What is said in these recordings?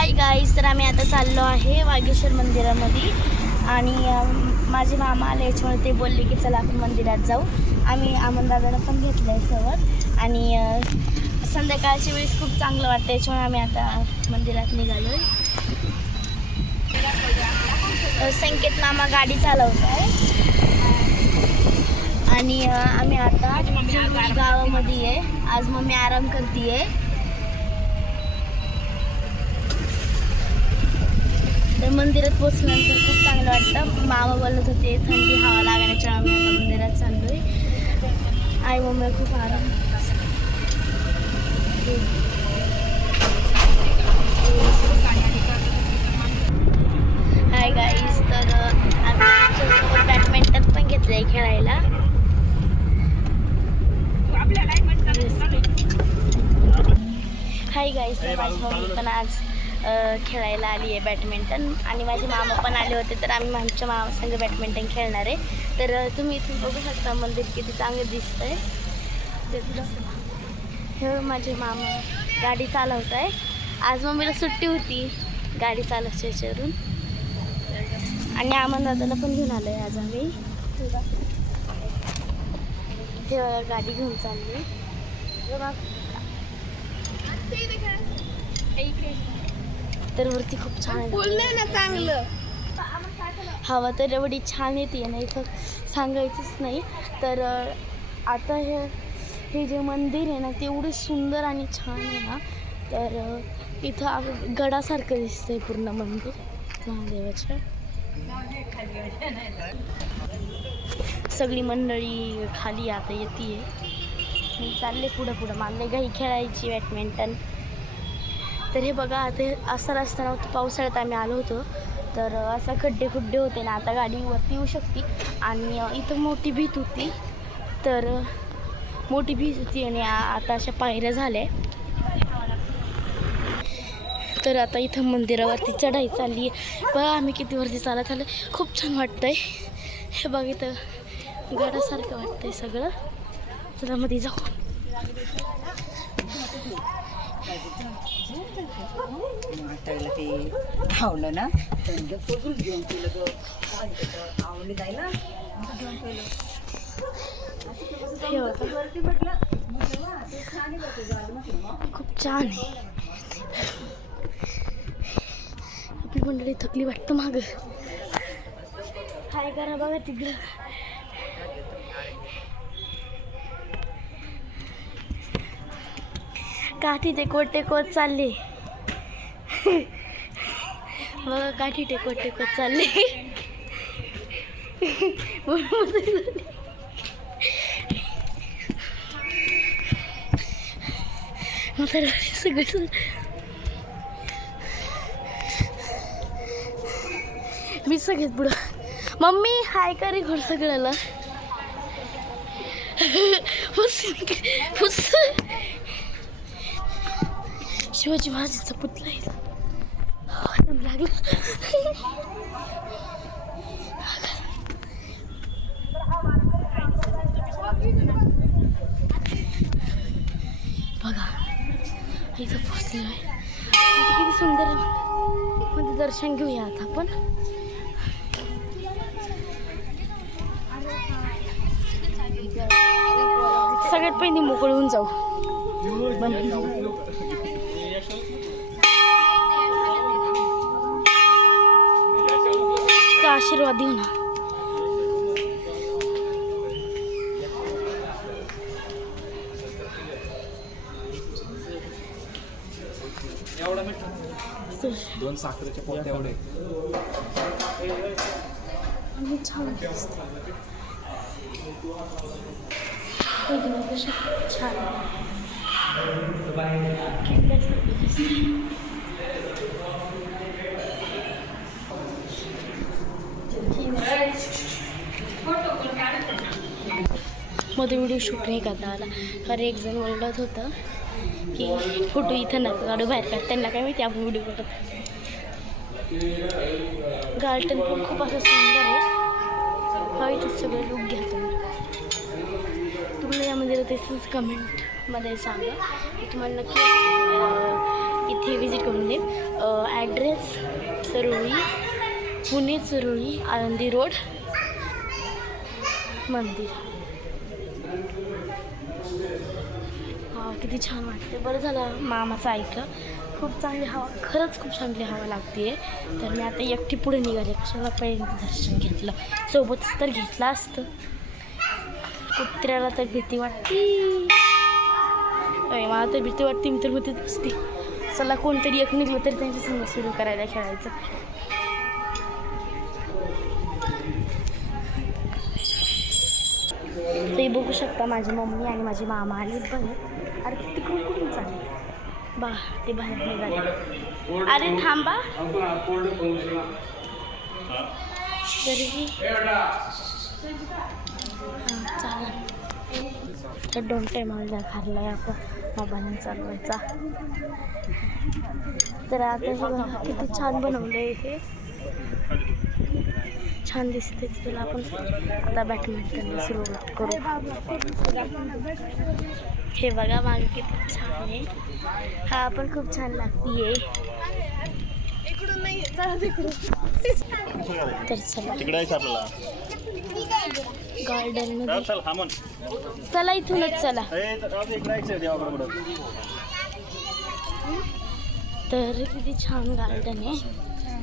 Hi guys, तर आम्ही आता चाललो आहे वागेश्वर मंदिरामध्ये आणि माझे मामा आले याच्यामुळे ते बोलले की चला आपण मंदिरात जाऊ. आम्ही दादाला पण घेतलं आहे सोबत आणि संध्याकाळच्या वेळेस खूप चांगलं वाटतं याच्यामुळे आम्ही आता मंदिरात निघालो. संकेत मामा गाडी चालवत आहे आणि आम्ही आता गावामध्ये आहे. आज मम्मी आराम करते आहे. तर मंदिरात पोचल्यानंतर खूप चांगलं वाटतं. मामा बोलत होते थंडी हवा लागण्याच्या आम्ही आता मंदिरात चाललोय. आई मम्मी खूप आराम. हाय गाईज, तर आम्ही बॅडमिंटन पण घेतलं आहे खेळायला. हाय गाईज, तर माझी मम्मी पण आज खेळायला आली आहे बॅडमिंटन आणि माझे मामा पण आले होते. तर आम्ही आमच्या मामासंग बॅडमिंटन खेळणार आहे. तर तुम्ही इथून बघू शकता मंदिर किती चांगलं दिसतं आहे. हे माझे मामा गाडी चालवत आहे. आज मम्मीला सुट्टी होती गाडी चालवायच्या याच्यावरून आणि दादाला पण घेऊन आलो आहे आज आम्ही. हे गाडी घेऊन चालली. तर वरती खूप छान आहे चांगलं. हवा तर एवढी छान येते ना, इथं सांगायचंच नाही. तर आता हे जे मंदिर आहे ना ते एवढं सुंदर आणि छान आहे ना. तर इथं गडासारखं दिसतंय पूर्ण मंदिर महादेवाच्या. सगळी मंडळी खाली आता येते. मी चालले पुढं मला घाई खेळायची बॅडमिंटन. तर हे बघा, आता असा रस्ता नव्हता. पावसाळ्यात आम्ही आलो होतो तर असा खड्डे होते ना. आता गाडी वरती येऊ शकते आणि इथं मोठी भीत होती. तर मोठी भीत होती आणि आता अशा पायऱ्या झाल्या. तर आता इथं मंदिरावरती चढाई चालली आहे. बघा आम्ही किती वरती चालत आलो. खूप छान वाटतंय. हे बघ इथं गडासारखं वाटतंय सगळं. चला मध्ये जाऊ. आवडलं ना खूप छान आहे. आपली मंडळी थकली वाटतं माग. हाय करा बघा तिकडं. काठी टेकवत चालली. बघा काठी टेकवत चालली. सगळं मी सगळ्यात पुढं. मम्मी हाय का रे घर सगळ्याला. शिवाजी महाराजांचा पुतळा आहे. लागला. बघा इथं पोचलेलो आहे. किती सुंदर म्हणजे दर्शन घेऊया आता आपण. सगळ्यात पहिली मोकळी होऊन जाऊ. आशीर्वाद देऊ ना. दोन साखरेच्या पोत्या एवढे छान छान. मध्ये व्हिडिओ शूट नाही करता आला. हर एक जण बोलत होतं की फोटो इथं नका काढू, बाहेर काढ. त्यांना काय माहिती आपण व्हिडिओ करतो. गार्डन पण खूप असं सुंदर आहे. इथं सगळे लोक घ्या तुम्हाला यामध्ये तेच कमेंटमध्ये सांगा. मी तुम्हाला नक्की इथे विजिट करून देईन. पुणे चुरळी आळंदी रोड मंदिर. हा किती छान वाटते. बरं झालं मामाचं ऐकलं. खूप चांगली हवा, खरंच खूप चांगली हवा लागते. तर मी आता एकटी पुढे निघाले. कशाला पहिल्यांदा दर्शन घेतलं, सोबतच तर घेतलं असतं. कुत्र्याला तर भीती वाटते. मला तर भीती वाटते. मी तर होतीच असते. चला कोणतरी एक निघलं तरी त्यांच्या संग सुरू करायला खेळायचं. ते बघू शकता माझी मम्मी आणि माझी मामा आली पण. अरे तिकडून कुठून चालले बा, ते बाहेर निघाले. अरे थांबा तरीही. हां चालेल. तर 2 टायमाला खाल्ला आहे आपण मोबाईल चालवायचा. तर आता हे बघा किती छान बनवलं आहे. हे छान दिसते. तुला आपण आता बॅडमिंटनला सुरुवात करू. हे बघा मागे किती छान आहे. हा पण खूप छान लागतीये. तर चला गार्डन मध्ये चला, इथूनच चला. तर किती छान गार्डन आहे.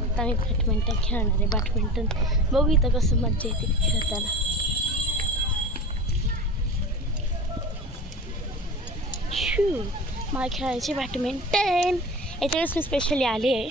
आता मी बॅडमिंटन खेळणार आहे. बॅडमिंटन बघू इथं कसं मजा येते खेळताना. मला खेळायचे बॅडमिंटन. याच्यावेळेस मी स्पेशली आले आहे